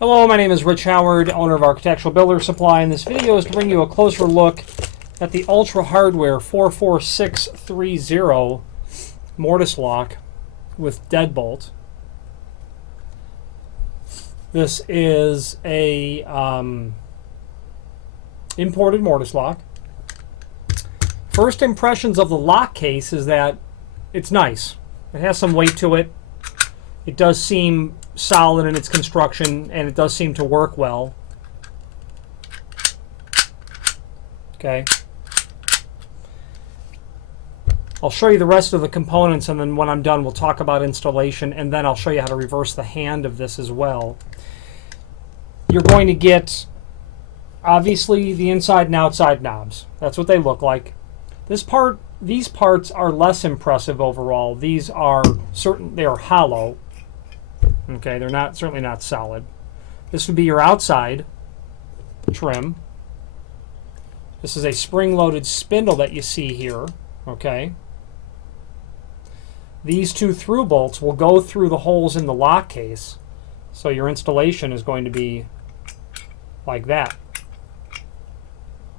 Hello, my name is Rich Howard, owner of Architectural Builder Supply, and this video is to bring you a closer look at the Ultra Hardware 44630 mortise lock with deadbolt. This is a imported mortise lock. First impressions of the lock case is that it's nice. It has some weight to it. It does seem solid in its construction, and it does seem to work well. Okay. I'll show you the rest of the components, and then when I'm done we'll talk about installation, and then I'll show you how to reverse the hand of this as well. You're going to get, obviously, the inside and outside knobs. That's what they look like. These parts are less impressive overall. These are they are hollow. Okay, they're certainly not solid. This would be your outside trim. This is a spring-loaded spindle that you see here. Okay. These two through bolts will go through the holes in the lock case, so your installation is going to be like that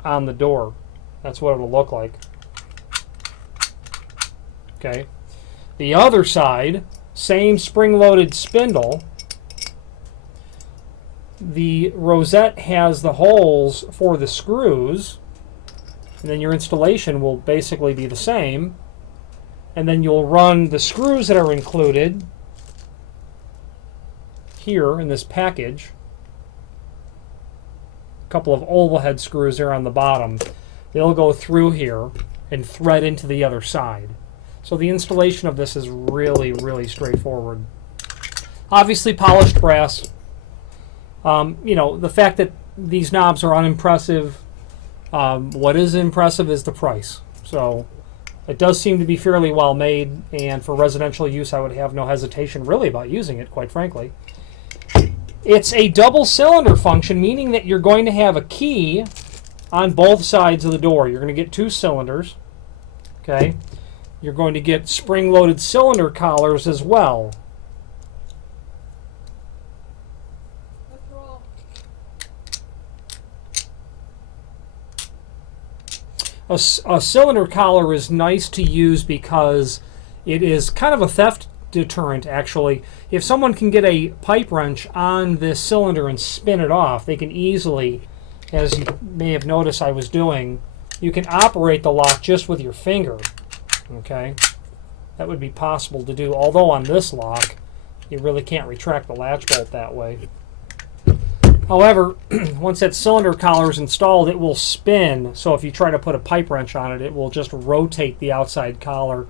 on the door. That's what it'll look like. Okay. The other side, same spring-loaded spindle. The rosette has the holes for the screws, and then your installation will basically be the same. And then you'll run the screws that are included here in this package. A couple of oval head screws there on the bottom. They'll go through here and thread into the other side. So the installation of this is really, really straightforward. Obviously polished brass. You know, the fact that these knobs are unimpressive, what is impressive is the price. So it does seem to be fairly well made, and for residential use I would have no hesitation really about using it, quite frankly. It's a double cylinder function, meaning that you're going to have a key on both sides of the door. You're going to get two cylinders. Okay. You're going to get spring-loaded cylinder collars as well. A cylinder collar is nice to use because it is kind of a theft deterrent, actually. If someone can get a pipe wrench on this cylinder and spin it off, they can easily, as you may have noticed I was doing, you can operate the lock just with your finger. Okay, that would be possible to do, although on this lock you really can't retract the latch bolt that way. However, once that cylinder collar is installed, it will spin, so if you try to put a pipe wrench on it, it will just rotate the outside collar.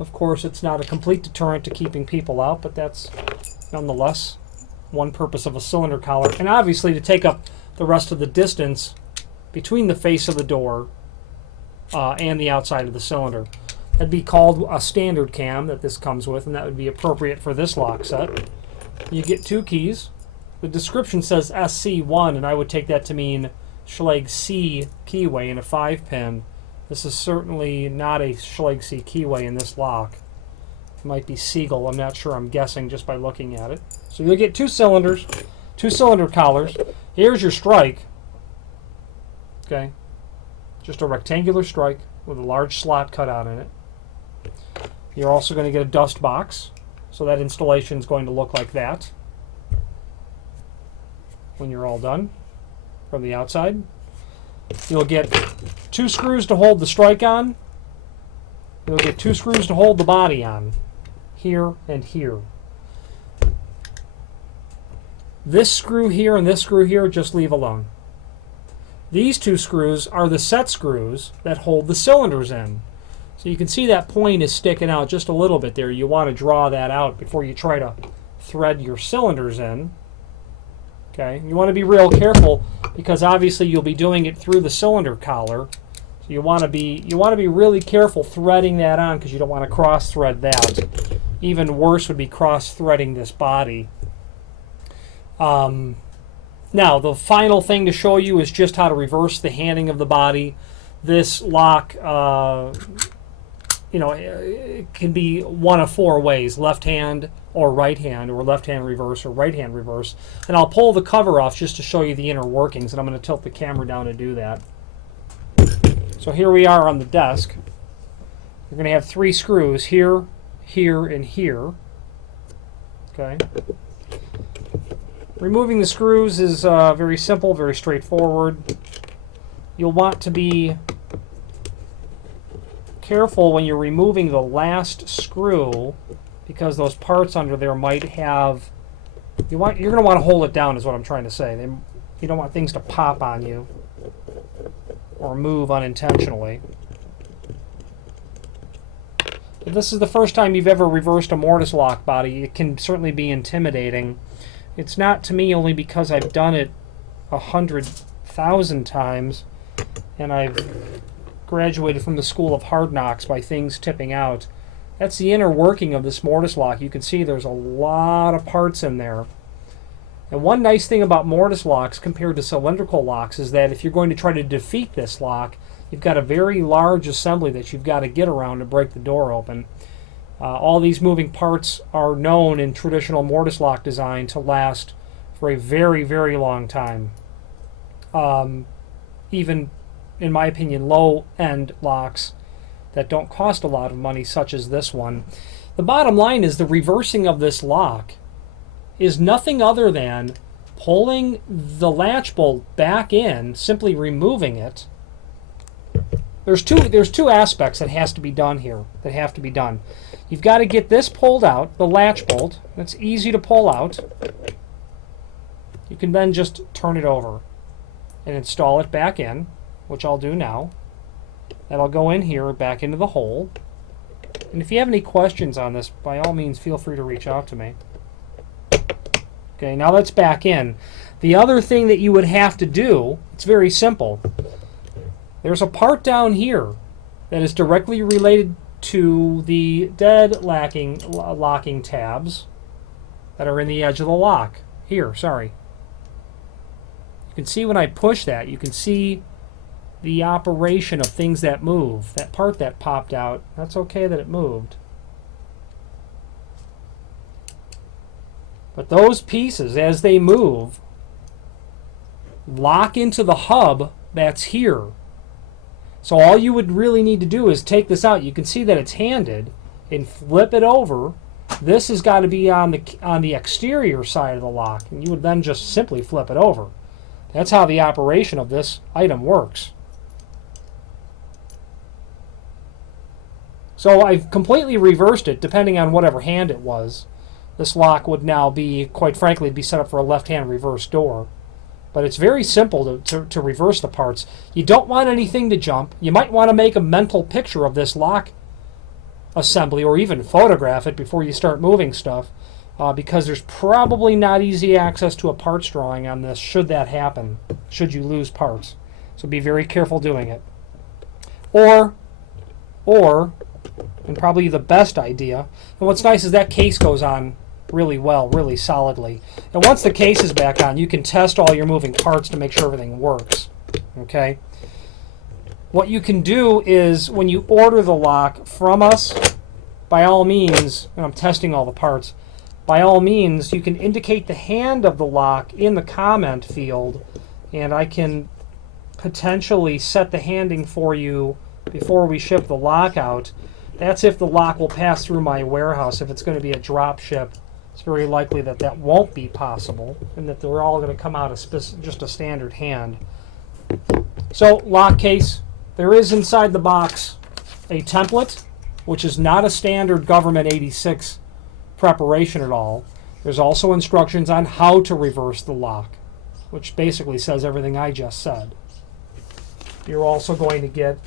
Of course, it's not a complete deterrent to keeping people out, but that's nonetheless one purpose of a cylinder collar, and obviously to take up the rest of the distance between the face of the door and the outside of the cylinder. That'd be called a standard cam that this comes with, and that would be appropriate for this lock set. You get two keys. The description says SC1, and I would take that to mean Schlage C keyway and a 5-pin. This is certainly not a Schlage C keyway in this lock. It might be Siegel, I'm not sure, I'm guessing just by looking at it. So you'll get two cylinders, two cylinder collars. Here's your strike. Okay, just a rectangular strike with a large slot cut out in it. You're also going to get a dust box, so that installation is going to look like that when you're all done from the outside. You'll get two screws to hold the strike on. You'll get two screws to hold the body on, here and here. This screw here and this screw here, just leave alone. These two screws are the set screws that hold the cylinders in. So you can see that point is sticking out just a little bit there. You want to draw that out before you try to thread your cylinders in. Okay, you want to be real careful because obviously you'll be doing it through the cylinder collar. So you want to be really careful threading that on because you don't want to cross thread that. Even worse would be cross threading this body. Now the final thing to show you is just how to reverse the handing of the body. This lock you know, it can be one of four ways: left hand, or right hand, or left hand reverse, or right hand reverse. And I'll pull the cover off just to show you the inner workings, and I'm going to tilt the camera down to do that. So here we are on the desk. You're going to have 3 screws here, here, and here. Okay. Removing the screws is very simple, very straightforward. You'll want to be careful when you're removing the last screw, because those parts under there might have, you're going to want to hold it down is what I'm trying to say. You don't want things to pop on you or move unintentionally. If this is the first time you've ever reversed a mortise lock body, it can certainly be intimidating. It's not to me only because I've done it 100,000 times and I've graduated from the school of hard knocks by things tipping out. That's the inner working of this mortise lock. You can see there's a lot of parts in there. And one nice thing about mortise locks compared to cylindrical locks is that if you're going to try to defeat this lock, you've got a very large assembly that you've got to get around to break the door open. All these moving parts are known in traditional mortise lock design to last for a very, very long time. Even, in my opinion, low-end locks that don't cost a lot of money, such as this one. The bottom line is the reversing of this lock is nothing other than pulling the latch bolt back in, simply removing it. There's two aspects that has to be done here, that have to be done. You've got to get this pulled out, the latch bolt. It's easy to pull out. You can then just turn it over and install it back in, which I'll do now. That'll go in here, back into the hole. And if you have any questions on this, by all means, feel free to reach out to me. Okay, now that's back in. The other thing that you would have to do, it's very simple. There's a part down here that is directly related to the dead locking tabs that are in the edge of the lock. Here, sorry. You can see when I push that, you can see the operation of things that move. That part that popped out, that's okay that it moved. But those pieces, as they move, lock into the hub that's here. So all you would really need to do is take this out. You can see that it's handed, and flip it over. This has got to be on the exterior side of the lock, and you would then just simply flip it over. That's how the operation of this item works. So I've completely reversed it depending on whatever hand it was. This lock would now be, quite frankly, be set up for a left-hand reverse door. But it's very simple to reverse the parts. You don't want anything to jump. You might want to make a mental picture of this lock assembly or even photograph it before you start moving stuff, because there's probably not easy access to a parts drawing on this should that happen, should you lose parts. So be very careful doing it. Or, and probably the best idea, and what's nice is that case goes on really well, really solidly. And once the case is back on, you can test all your moving parts to make sure everything works. Okay? What you can do is, when you order the lock from us, by all means, and I'm testing all the parts, by all means, you can indicate the hand of the lock in the comment field, and I can potentially set the handing for you before we ship the lock out. That's if the lock will pass through my warehouse. If it's going to be a drop ship, it's very likely that that won't be possible, and that they're all going to come out as just a standard hand. So, lock case. There is inside the box a template, which is not a standard Government 86 preparation at all. There's also instructions on how to reverse the lock, which basically says everything I just said. You're also going to get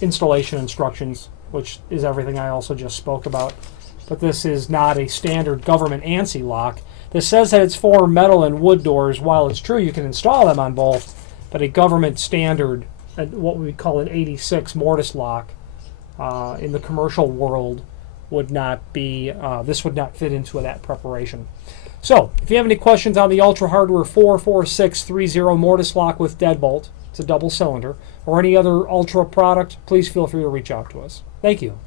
installation instructions, which is everything I also just spoke about. But this is not a standard government ANSI lock. This says that it's for metal and wood doors. While it's true you can install them on both, but a government standard, what we would call an 86 mortise lock, in the commercial world would not be, this would not fit into that preparation. So, if you have any questions on the Ultra Hardware 44630 mortise lock with deadbolt, it's a double cylinder, or any other Ultra product, please feel free to reach out to us. Thank you.